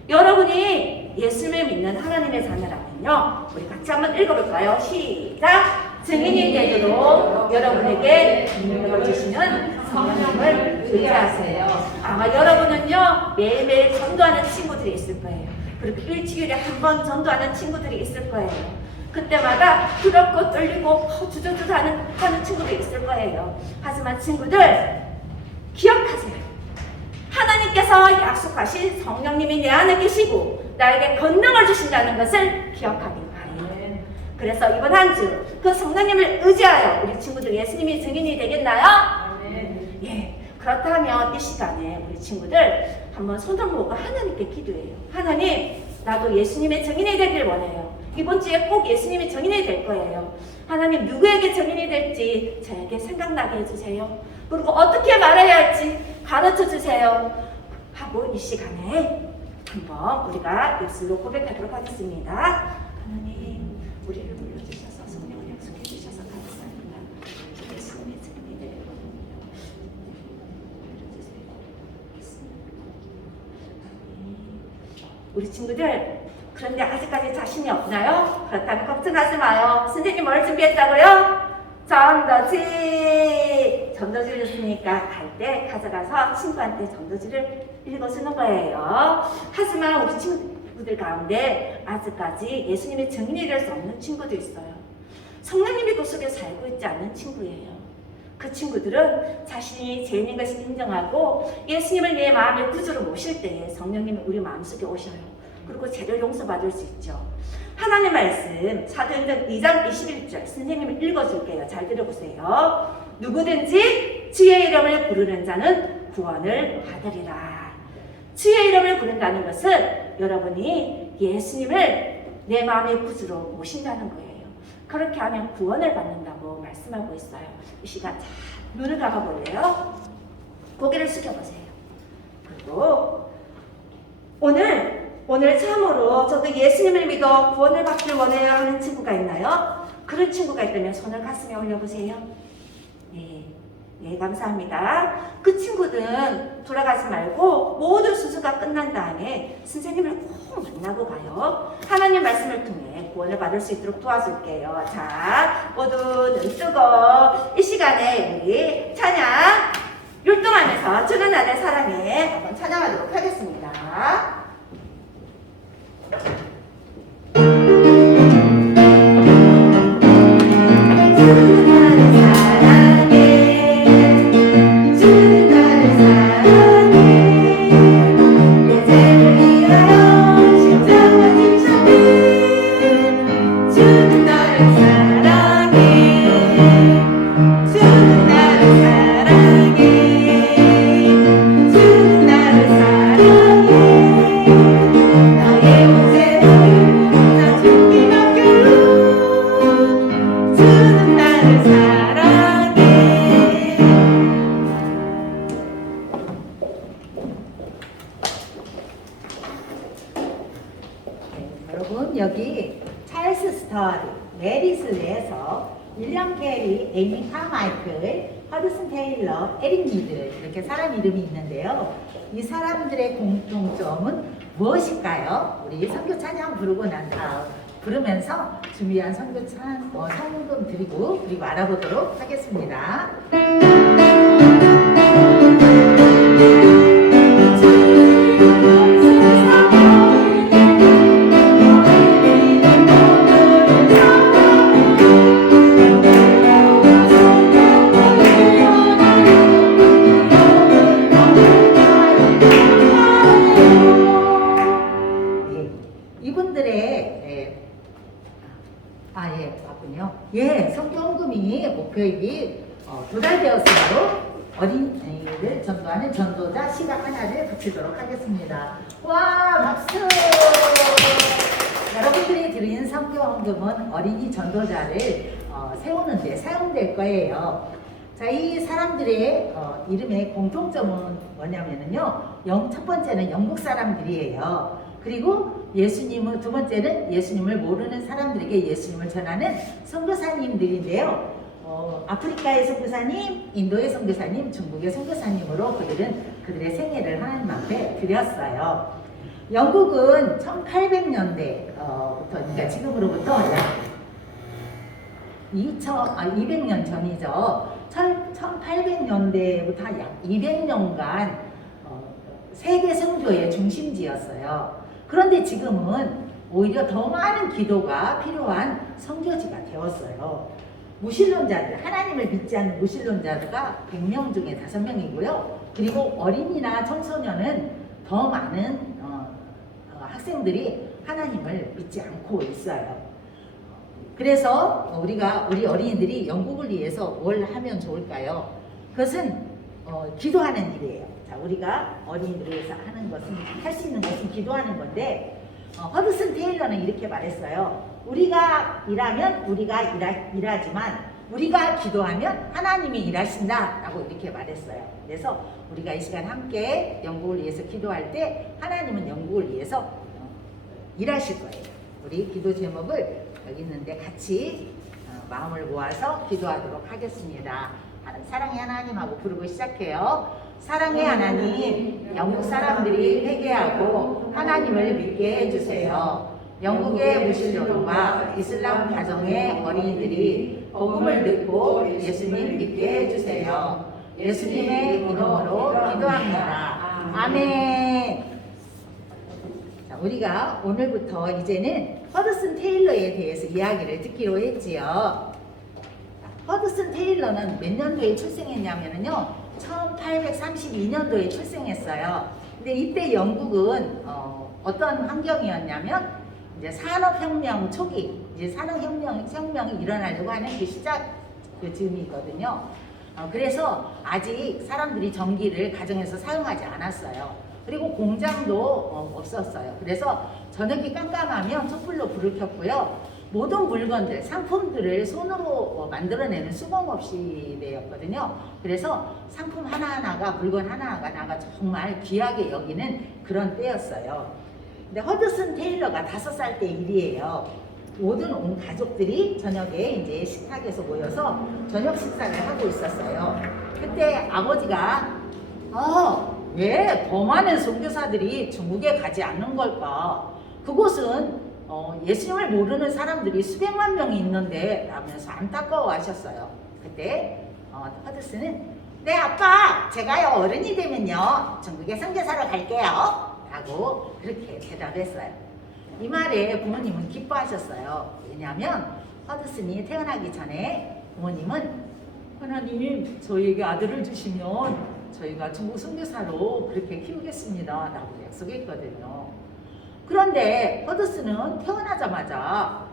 여러분이 예수님을 믿는 하나님의 자녀라면요, 우리 같이 한번 읽어볼까요? 시작! 증인이 되도록 여러분에게 능력을 주시는 성령을 의지하세요. 아마 여러분은요, 매일매일 전도하는 친구들이 있을 거예요. 그리고 일주일에 한 번 전도하는 친구들이 있을 거예요. 그때마다 두렵고 떨리고 주저주저하는 친구들이 있을 거예요. 하지만 친구들, 기억하세요. 하나님께서 약속하신 성령님이 내 안에 계시고 나에게 권능을 주신다는 것을 기억하길 바래요. 그래서 이번 한 주 그 성령님을 의지하여 우리 친구들 예수님이 증인이 되겠나요? 예. 그렇다면 이 시간에 우리 친구들 한번 손을 모으고 하나님께 기도해요. 하나님, 나도 예수님의 증인이 되길 원해요. 이번 주에 꼭 예수님의 증인이 될 거예요. 하나님, 누구에게 증인이 될지 저에게 생각나게 해주세요. 그리고 어떻게 말해야 할지 가르쳐 주세요. 하고 이 시간에 한번 우리가 입술로 고백하도록 하겠습니다. 하나님, 우리를 불러주셔서 성령을 약속해 주셔서 감사합니다. 예수님의 증인이 되길 원합니다. 우리 친구들, 그런데 아직까지 자신이 없나요? 그렇다면 걱정하지 마요. 선생님 뭘 준비했다고요? 전도지를 줬으니까 갈 때 가져가서 친구한테 전도지를 읽어주는 거예요. 하지만 우리 친구들 가운데 아직까지 예수님의 증인이 될 수 없는 친구도 있어요. 성령님이 그 속에 살고 있지 않는 친구예요. 그 친구들은 자신이 죄인인 것을 인정하고 예수님을 내 마음의 구주로 모실 때에 성령님이 우리 마음속에 오셔요. 그리고 죄를 용서받을 수 있죠. 하나님 말씀 사도행전 2장 21절 선생님이 읽어줄게요. 잘 들어보세요. 누구든지 주의 이름을 부르는 자는 구원을 받으리라. 주의 이름을 부른다는 것은 여러분이 예수님을 내 마음의 구주로 모신다는 거예요. 그렇게 하면 구원을 받는다고 말씀하고 있어요. 이 시간 잘 눈을 감아볼래요? 고개를 숙여보세요. 그리고 오늘 참으로 저도 예수님을 믿어 구원을 받길 원해요 하는 친구가 있나요? 그런 친구가 있다면 손을 가슴에 올려보세요. 네, 감사합니다. 그 친구는 돌아가지 말고 모든 순서가 끝난 다음에 선생님을 꼭 만나고 가요. 하나님 말씀을 통해 구원을 받을 수 있도록 도와줄게요. 자, 모두 눈 뜨고 이 시간에 우리 찬양 율동하면서 주는 나를 사랑해 한번 찬양하도록 하겠습니다. 여러분, 여기 찰스 스터리, 메리스에서 윌리엄 캐리, 에이미 카마이클, 허드슨 테일러, 에릭 미드 이렇게 사람 이름이 있는데요. 이 사람들의 공통점은 무엇일까요? 우리 선교 찬양 부르고 난 다음 부르면서 준비한 선교 성금 드리고 그리고 알아보도록 하겠습니다. 성경금이 목표일이 도달되었으므로 어린이를 전도하는 전도자 시각 하나를 붙이도록 하겠습니다. 와, 박수! 여러분들이 드린 성경금은 어린이 전도자를 세우는 데 사용될 거예요. 자, 이 사람들의 이름의 공통점은 뭐냐면요. 첫 번째는 영국 사람들이에요. 그리고 예수님은 두 번째는 예수님을 모르는 사람들에게 예수님을 전하는 선교사님들인데요. 아프리카의 선교사님, 인도의 선교사님, 중국의 선교사님으로 그들의 생애를 하나님 앞에 드렸어요. 영국은 1800년대부터, 그러니까 지금으로부터 약 200년 전이죠. 1800년대부터 약 200년간 세계 선교의 중심지였어요. 그런데 지금은 오히려 더 많은 기도가 필요한 선교지가 되었어요. 무신론자들, 하나님을 믿지 않는 무신론자가 100명 중에 5명이고요. 그리고 어린이나 청소년은 더 많은 학생들이 하나님을 믿지 않고 있어요. 그래서 우리 어린이들이 영국을 위해서 뭘 하면 좋을까요? 그것은 기도하는 일이에요. 자, 우리가 어린이들을 위해서 하는 것은, 할 수 있는 것은 기도하는 건데, 허드슨 테일러는 이렇게 말했어요. 우리가 일하면 우리가 일하지만 우리가 기도하면 하나님이 일하신다 라고 이렇게 말했어요. 그래서 우리가 이 시간 함께 영국을 위해서 기도할 때 하나님은 영국을 위해서 일하실 거예요. 우리 기도 제목을 여기 있는데 같이 마음을 모아서 기도하도록 하겠습니다. 사랑의 하나님하고 부르고 시작해요. 사랑의 하나님, 영국 사람들이 회개하고 하나님을 믿게 해주세요. 영국의 무슬림과 이슬람 가정의 어린이들이 복음을 듣고 예수님 믿게 해주세요. 예수님의 이름으로 기도합니다. 아멘. 자, 우리가 오늘부터 이제는 허드슨 테일러에 대해서 이야기를 듣기로 했지요. 허드슨 테일러는 몇 년도에 출생했냐면요, 1832년도에 출생했어요. 근데 이때 영국은 어떤 환경이었냐면 이제 산업혁명 초기, 이제 산업혁명이 일어나려고 하는 그 시작 그 즈음이거든요. 그래서 아직 사람들이 전기를 가정에서 사용하지 않았어요. 그리고 공장도 없었어요. 그래서 저녁이 깜깜하면 촛불로 불을 켰고요. 모든 물건들, 상품들을 손으로 만들어내는 수공업 시대였거든요. 그래서 상품 하나하나가, 물건 하나하나가 정말 귀하게 여기는 그런 때였어요. 근데 허드슨 테일러가 5살 때 일이에요. 모든 온 가족들이 저녁에 이제 식탁에서 모여서 저녁 식사를 하고 있었어요. 그때 아버지가 왜 더 많은 선교사들이 중국에 가지 않는 걸까? 그곳은 예수님을 모르는 사람들이 수백만 명이 있는데 라면서 안타까워 하셨어요. 그때 허드슨은 네 아빠, 제가요 어른이 되면요 중국에 선교사로 갈게요 라고 그렇게 대답했어요. 이 말에 부모님은 기뻐하셨어요. 왜냐하면 허드슨이 태어나기 전에 부모님은 하나님, 저희에게 아들을 주시면 저희가 중국 선교사로 그렇게 키우겠습니다 라고 약속했거든요. 그런데 허드슨은 태어나자마자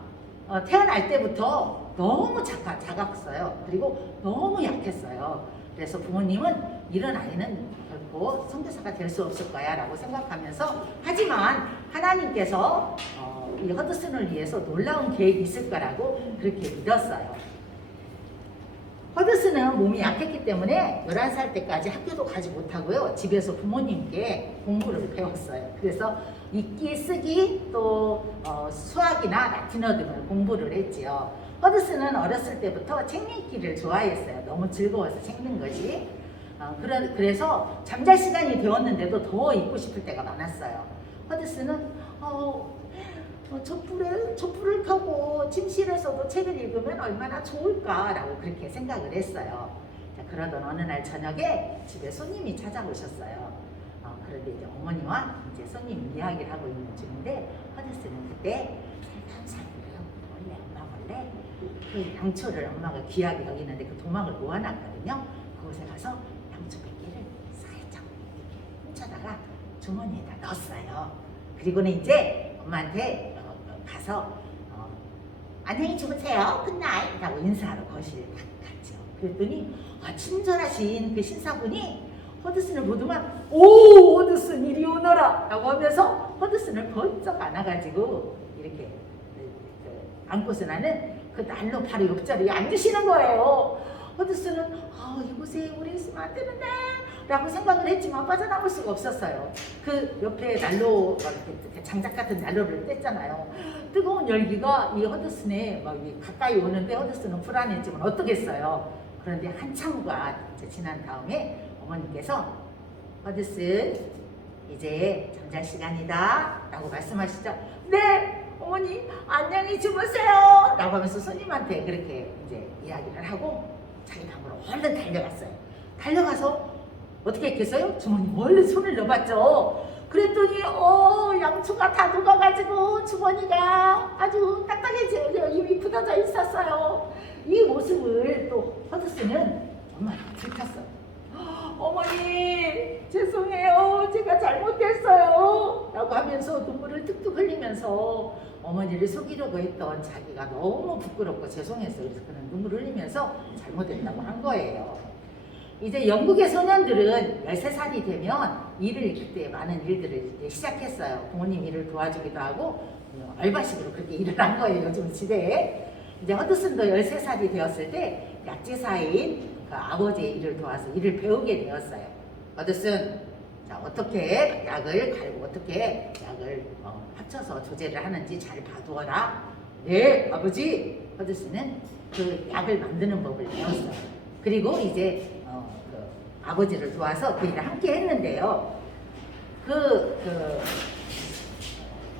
태어날 때부터 너무 작았어요. 그리고 너무 약했어요. 그래서 부모님은 이런 아이는 결코 선교사가 될 수 없을 거야 라고 생각하면서, 하지만 하나님께서 이 허드슨을 위해서 놀라운 계획이 있을 거라고 그렇게 믿었어요. 허드슨은 몸이 약했기 때문에 11살 때까지 학교도 가지 못하고요. 집에서 부모님께 공부를 배웠어요. 그래서 읽기, 쓰기, 또 수학이나 라틴어 등을 공부를 했지요. 허드슨은 어렸을 때부터 책 읽기를 좋아했어요. 너무 즐거워서 책 읽는 것이. 그래서 잠잘 시간이 되었는데도 더 읽고 싶을 때가 많았어요. 허드슨은 촛불을 켜고 침실에서도 책을 읽으면 얼마나 좋을까라고 그렇게 생각을 했어요. 자, 그러던 어느 날 저녁에 집에 손님이 찾아오셨어요. 그런데 이제 어머니와 이제 손님 이야기를 하고 있는 중인데, 허드슨은 그때 몰래 엄마 몰래 그 양초를 엄마가 귀하게 여기는데 그 도막을 모아놨거든요. 그곳에 가서 양초 몇 개를 살짝 이렇게 훔쳐다가 주머니에다 넣었어요. 그리고는 이제 엄마한테 가서 안녕히 주무세요, 굿나잇 라고 인사하러 거실에 딱 갔죠. 그랬더니 친절하신 그 신사분이 허드슨을 보더만 오 허드슨 이리 오너라 라고 하면서 허드슨을 번쩍 안아가지고 이렇게 안고서 나는 그 난로 바로 옆자리에 앉으시는 거예요. 허드슨은 이곳에 오래 있으면 안 되는데 라고 생각을 했지만 빠져나올 수가 없었어요. 그 옆에 난로, 이렇게 장작 같은 난로를 뗐잖아요. 뜨거운 열기가 이 허드슨에 막 가까이 오는데 허드슨은 불안했지만 어떻겠어요. 그런데 한참과 지난 다음에 어머니께서 허드슨 이제 잠잘 시간이다 라고 말씀하시죠. 네 어머니 안녕히 주무세요 라고 하면서 손님한테 그렇게 이제 이야기를 하고 자기 방으로 얼른 달려갔어요. 달려가서 어떻게 했겠어요? 주머니 멀리 손을 넣어봤죠. 그랬더니 양초가 다 녹아가지고 주머니가 아주 딱딱해져 이미 굳어져 있었어요. 이 모습을 또 허드슨은 정말 들켰어요. 어머니 죄송해요 제가 잘못했어요 라고 하면서 눈물을 뚝뚝 흘리면서 어머니를 속이려고 했던 자기가 너무 부끄럽고 죄송했어요. 그래서 그는 눈물을 흘리면서 잘못했다고 한 거예요. 이제 영국의 소년들은 13살이 되면 그때 많은 일들을 이제 시작했어요. 부모님 일을 도와주기도 하고 알바식으로 그렇게 일을 한 거예요. 요즘 시대에. 이제 허드슨도 13살이 되었을 때 약지사인 그 아버지의 일을 도와서 일을 배우게 되었어요. 허드슨, 자, 어떻게 약을 갈고 어떻게 약을 합쳐서 조제를 하는지 잘 봐두어라. 네, 아버지. 허드슨은 그 약을 만드는 법을 배웠어요. 그리고 이제 그 아버지를 도와서 그 일을 함께 했는데요.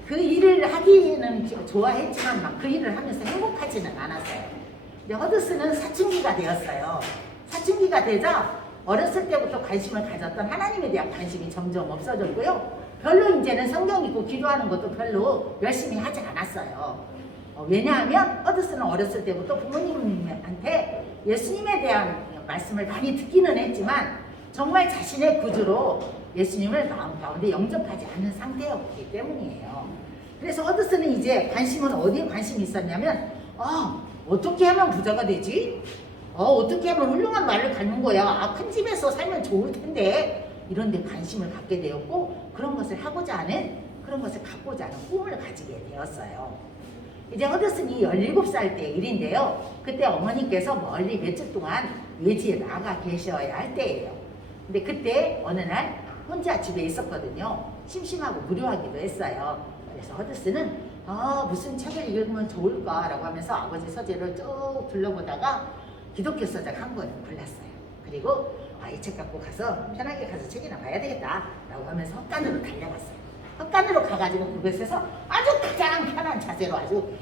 그 일을 하기는 좋아했지만 막 그 일을 하면서 행복하지는 않았어요. 이제 허드슨은 사춘기가 되었어요. 사춘기가 되자 어렸을 때부터 관심을 가졌던 하나님에 대한 관심이 점점 없어졌고요. 별로 이제는 성경 읽고 기도하는 것도 별로 열심히 하지 않았어요. 왜냐하면 허드슨은 어렸을 때부터 부모님한테 예수님에 대한 말씀을 많이 듣기는 했지만 정말 자신의 구주로 예수님을 마음 가운데 영접하지 않은 상태였기 때문이에요. 그래서 허드슨은 이제 관심은 어디에 관심이 있었냐면 어떻게 하면 부자가 되지? 어떻게 하면 훌륭한 말을 갖는 거야? 큰 집에서 살면 좋을 텐데 이런 데 관심을 갖게 되었고 그런 것을 하고자 하는 그런 것을 갖고자 하는 꿈을 가지게 되었어요. 이제 허드슨이 17살 때 일인데요. 그때 어머니께서 멀리 몇 주 동안 외지에 나가 계셔야 할 때예요. 근데 그때 어느 날 혼자 집에 있었거든요. 심심하고 무료하기도 했어요. 그래서 허드슨은 무슨 책을 읽으면 좋을까라고 하면서 아버지 서재를 쭉 둘러보다가 기독교 서적 한 권을 골랐어요. 그리고 이 책 갖고 가서 편하게 가서 책이나 봐야 되겠다 라고 하면서 헛간으로 달려갔어요. 헛간으로 가가지고 그곳에서 아주 가장 편한 자세로 아주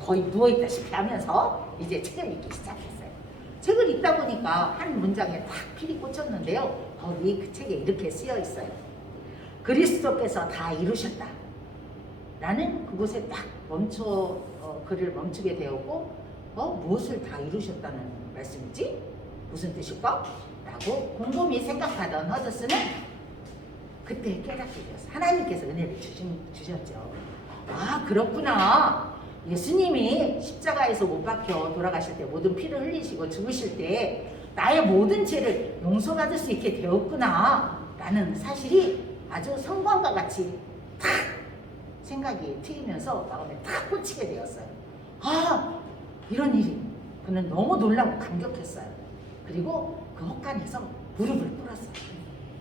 거의 누워있다시피 하면서 이제 책을 읽기 시작했어요. 책을 읽다 보니까 한 문장에 딱 필이 꽂혔는데요. 거기 그 책에 이렇게 쓰여 있어요. 그리스도께서 다 이루셨다. 나는 그곳에 딱 글을 멈추게 되었고 무엇을 다 이루셨다는 말씀이지? 무슨 뜻일까? 라고 곰곰이 생각하던 허드슨은 그때 깨닫게 되었어요. 하나님께서 은혜를 주셨죠. 그렇구나. 예수님이 십자가에서 못 박혀 돌아가실 때 모든 피를 흘리시고 죽으실 때 나의 모든 죄를 용서받을 수 있게 되었구나 라는 사실이 아주 성광과 같이 탁 생각이 트이면서 마음에 탁 꽂히게 되었어요. 이런 일이 그는 너무 놀라고 감격했어요. 그리고 그 헛간에서 무릎을 꿇었어요.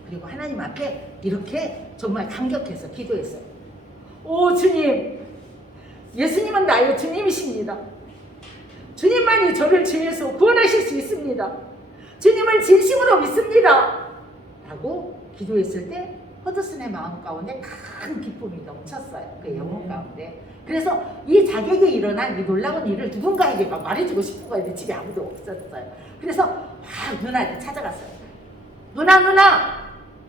그리고 하나님 앞에 이렇게 정말 감격해서 기도했어요. 오 주님, 예수님은 나의 주님이십니다. 주님만이 저를 죄에서 구원하실 수 있습니다. 주님을 진심으로 믿습니다. 라고 기도했을 때 허드슨의 마음 가운데 큰 기쁨이 넘쳤어요. 그 영혼 가운데. 그래서 이 자객에 일어난 이 놀라운 일을 누군가에게 막 말해주고 싶은 거예요. 집에 아무도 없었어요. 그래서 막 누나한테 찾아갔어요. 누나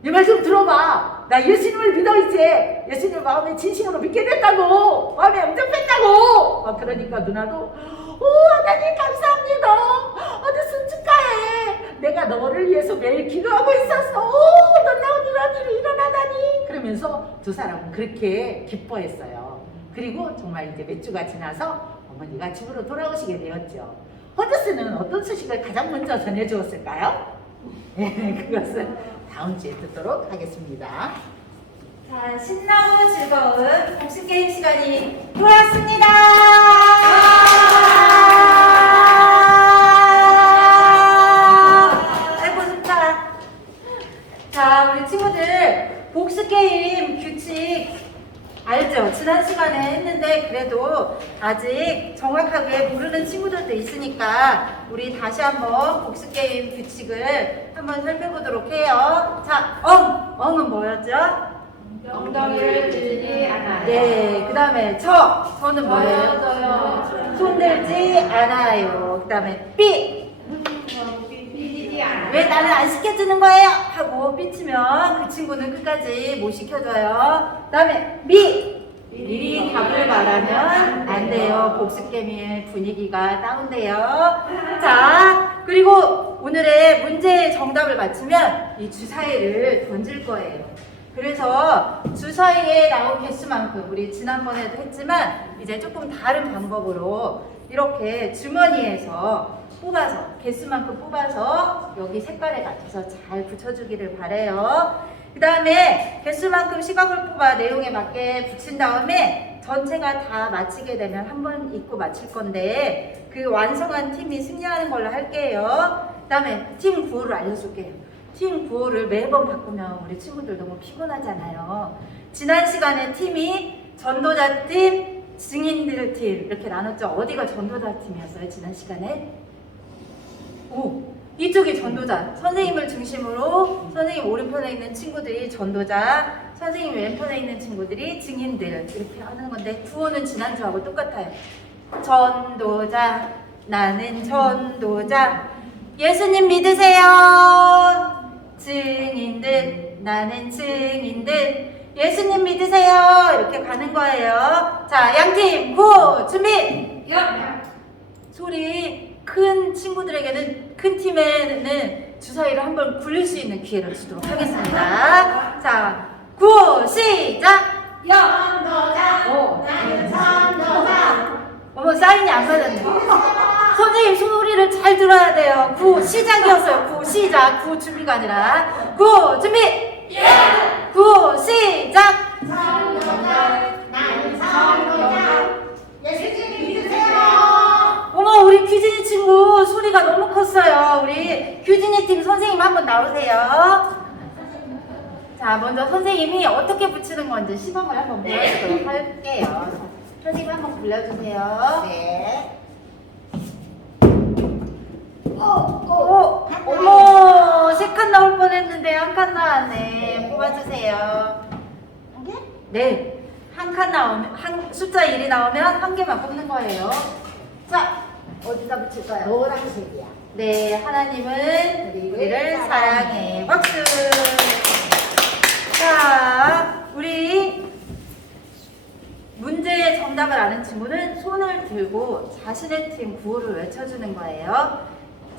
내 말 좀 들어봐. 나 예수님을 믿어 이제. 예수님 마음에 진심으로 믿게 됐다고. 마음에 영접했다고. 막 그러니까 누나도 하나님 감사합니다. 허드슨 축하해. 내가 너를 위해서 매일 기도하고 있었어. 놀라운 이런 일이 일어나다니. 그러면서 두 사람은 그렇게 기뻐했어요. 그리고 정말 이제 몇 주가 지나서 어머니가 집으로 돌아오시게 되었죠. 허드슨은 어떤 소식을 가장 먼저 전해주었을까요? 네, 그것은 다음 주에 듣도록 하겠습니다. 자, 신나고 즐거운 복식게임 시간이 돌아왔습니다. 시간에 했는데 그래도 아직 정확하게 모르는 친구들도 있으니까 우리 다시 한번 복습 게임 규칙을 한번 살펴보도록 해요. 자, 엉은 뭐였죠? 엉덩이를 들지 않아요. 네, 그 다음에 저는 뭐예요? 저요. 손 들지 않아요. 그 다음에 삐. 삐지지 않아요. 왜 나는 안 시켜주는 거예요? 하고 삐치면 그 친구는 끝까지 못 시켜줘요. 그 다음에 미리 답을 말하면 안 돼요. 복습 게임의 분위기가 다운돼요. 자, 그리고 오늘의 문제의 정답을 맞추면 이 주사위를 던질 거예요. 그래서 주사위에 나온 개수만큼 우리 지난번에도 했지만 이제 조금 다른 방법으로 이렇게 주머니에서 뽑아서 개수만큼 뽑아서 여기 색깔에 맞춰서 잘 붙여주기를 바래요. 그 다음에 개수만큼 시각을 뽑아 내용에 맞게 붙인 다음에 전체가 다 맞히게 되면 한 번 읽고 맞힐 건데 그 완성한 팀이 승리하는 걸로 할게요. 그 다음에 팀 구호를 알려줄게요. 팀 구호를 매번 바꾸면 우리 친구들 너무 피곤하잖아요. 지난 시간에 팀이 전도자 팀, 증인들 팀 이렇게 나눴죠. 어디가 전도자 팀이었어요? 지난 시간에? 이쪽이 전도자. 선생님을 중심으로 선생님 오른편에 있는 친구들이 전도자, 선생님 왼편에 있는 친구들이 증인들 이렇게 하는 건데 구호는 지난주하고 똑같아요. 전도자, 나는 전도자. 예수님 믿으세요. 증인들, 나는 증인들. 예수님 믿으세요. 이렇게 가는 거예요. 자, 양팀 구호 준비. 소리 큰 친구들에게는 큰 팀에는 주사위를 한번 굴릴 수 있는 기회를 주도록 하겠습니다. 자, 구호 시작. 전도자. 나는 전도자. 어머, 사인이 안 맞았네. 선생님 소리를 잘 들어야 돼요. 구호 시작이었어요. 구호 시작. 구호 준비가 아니라 구호 준비. 구호 시작. 전도자. 나는 전도자. 예수님 믿으세요. 어머, 우리 규진이 친구 소리가 너무 컸어요. 우리 규진이 팀 선생님 한번 나오세요. 자, 먼저 선생님이 어떻게 붙이는 건지 시범을 한번 보여주도록 할게요. 자, 선생님 한번 불러주세요. 네. 어머, 3칸 나올 뻔했는데 1칸 나왔네. 뽑아주세요. 한 개? 네, 한 칸 나오면 숫자 1이 나오면 한 개만 뽑는 거예요. 자, 어디다 붙일까요? 노란색이야. 네, 하나님은 우리를 사랑해. 박수. 자, 우리 문제의 정답을 아는 친구는 손을 들고 자신의 팀 구호를 외쳐주는 거예요.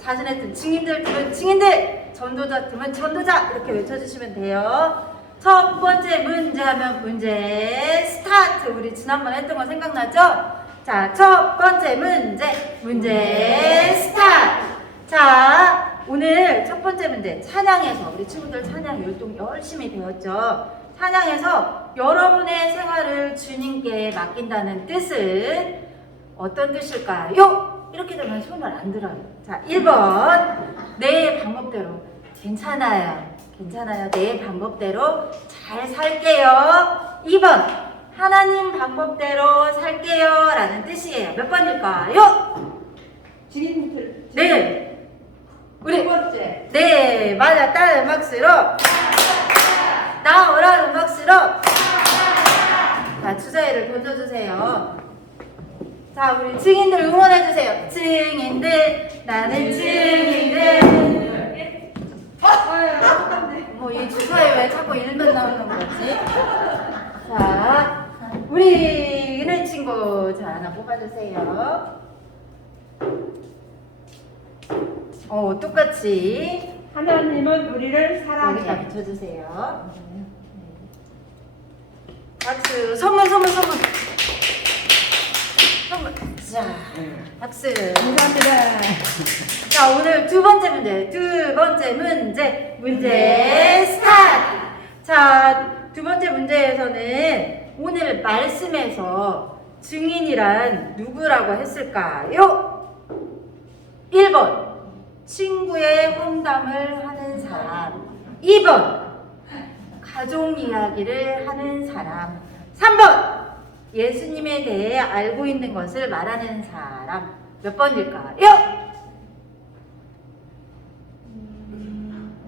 자신의 팀, 증인들 팀은 증인들, 전도자 팀은 전도자 이렇게 외쳐주시면 돼요. 첫 번째 문제 하면 문제 스타트. 우리 지난번에 했던 거 생각나죠? 자, 첫 번째 문제 스타트. 자, 오늘 첫 번째 문제 찬양에서 우리 친구들 찬양 율동 열심히 배웠죠. 찬양에서 여러분의 생활을 주님께 맡긴다는 뜻은 어떤 뜻일까요? 이렇게 되면 손을 안 들어요. 자, 1번 내 방법대로 괜찮아요. 내 방법대로 잘 살게요. 2번 하나님 방법대로 살게요 라는 뜻이에요. 몇 번일까요? 증인들. 네. 우리 두 번째. 네, 맞아. 다른 박수로 나오라는 박수로 자, 주사위를 던져주세요. 자, 우리 증인들 응원해주세요. 증인들, 나는 증인들. 뭐 이 주사위 왜 자꾸 일만 나오는 거지? 자, 우리 은혜 친구 자, 하나 뽑아주세요. 똑같이 하나님은 우리를 여기다 사랑해. 붙여주세요. 박수. 선물. 자, 박수. 감사합니다. 자, 오늘 두 번째 문제 스타트. 자, 두 번째 문제에서는 오늘 말씀에서 증인이란 누구라고 했을까요? 1번 친구의 험담을 하는 사람, 2번 가족 이야기를 하는 사람, 3번 예수님에 대해 알고 있는 것을 말하는 사람 몇 번일까요?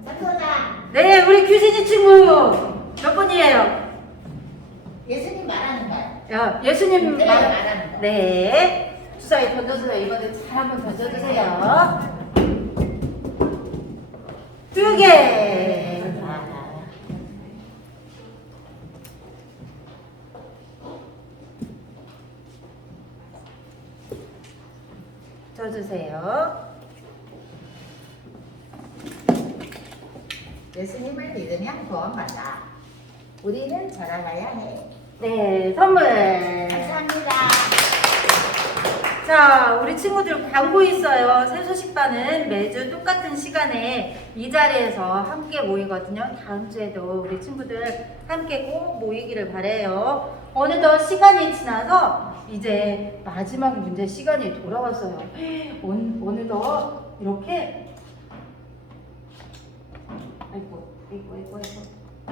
선서자 네, 우리 규진이 친구 몇 번이에요? 예수님 말하는 거요. 예수님 네, 말하는 거. 네. 주사위 던져주세요. 이번에 잘 한번 던져주세요. 2개. 져주세요. 예수님을 믿으면 구원받아. 우리는 자라가야 해. 네, 선물. 감사합니다. 자, 우리 친구들 광고 있어요. 새소식반은 매주 똑같은 시간에 이 자리에서 함께 모이거든요. 다음 주에도 우리 친구들 함께 꼭 모이기를 바래요. 어느덧 시간이 지나서 이제 마지막 문제 시간이 돌아왔어요. 어느덧 이렇게 아이고.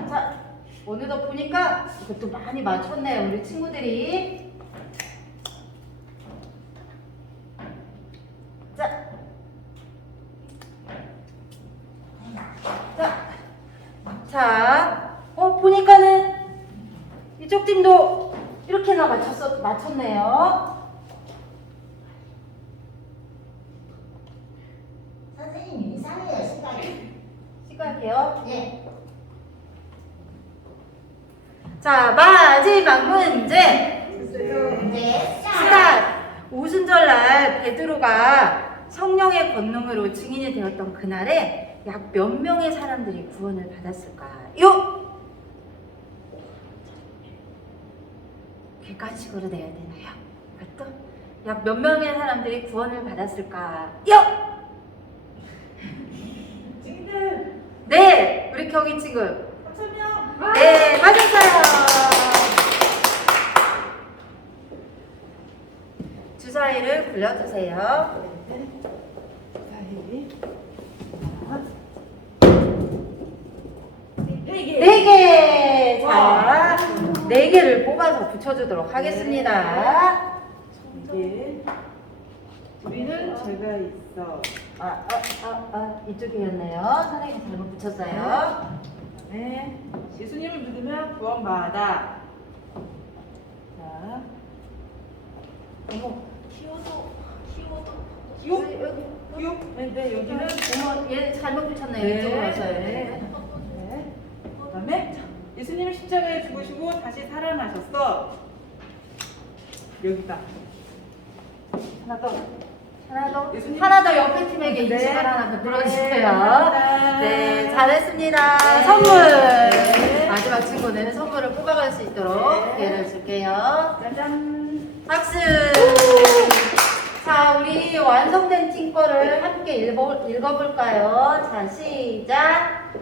자, 어느덧 보니까 이것도 많이 맞췄네요. 우리 친구들이. 자, 보니까는 이쪽 팀도 이렇게나 맞췄네요. 선생님 이상해요 시간이. 시각이요. 예. 자, 마지막 문제. 네. 스타트. 오순절날 베드로가 성령의 권능으로 증인이 되었던 그날에 약 몇 명의 사람들이 구원을 받았을까요? 객관식으로 내야 되나요? 맞죠? 약 몇 명의 사람들이 구원을 받았을까요? 네, 우리 경희 친구. 3,000명. 네, 맞았어요. 주사위를 굴려주세요. 네 개. 자, 4개를 뽑아서 붙여주도록 하겠습니다. 이게 우리는 죄가 있어. 이쪽이었네요. 선생님이 잘못 붙였어요. 네. 예수님을 믿으면 구원받아. 자, 어머, 기옥? 여기. 기옥? 네, 여기는 어머, 얘 잘못 붙였네요. 네. 이쪽으로 와서요. 네. 그다음에 예수님이 십자가에 죽으시고 다시 살아나셨어. 여기다. 하나 더. 예수님. 하나 더 옆에 팀에게 네. 인식을 하나 더 들어주세요. 감사합니다. 네, 잘했습니다. 네. 선물. 네. 마지막 친구는 선물을 뽑아갈 수 있도록 네. 기회를 줄게요. 짜잔. 박수. 자, 우리 완성된 팀 거를 함께 읽어볼까요? 자, 시작.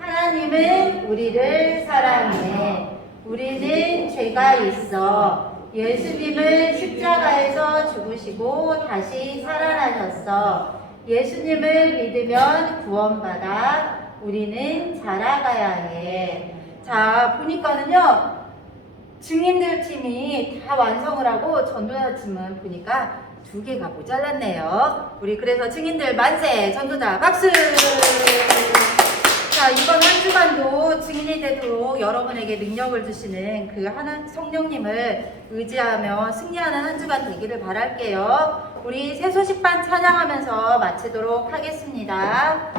하나님은 우리를 사랑해. 우리는 죄가 있어. 예수님을 십자가에서 죽으시고 다시 살아나셨어. 예수님을 믿으면 구원받아. 우리는 자라가야 해. 자, 보니까는요, 증인들 팀이 다 완성을 하고 전도자 팀은 보니까 2개가 모자랐네요. 우리 그래서 증인들 만세, 전도자 박수! 자, 이번 한 주간도 증인이 되도록 여러분에게 능력을 주시는 그 하나 성령님을 의지하며 승리하는 한 주간 되기를 바랄게요. 우리 새소식반 찬양하면서 마치도록 하겠습니다.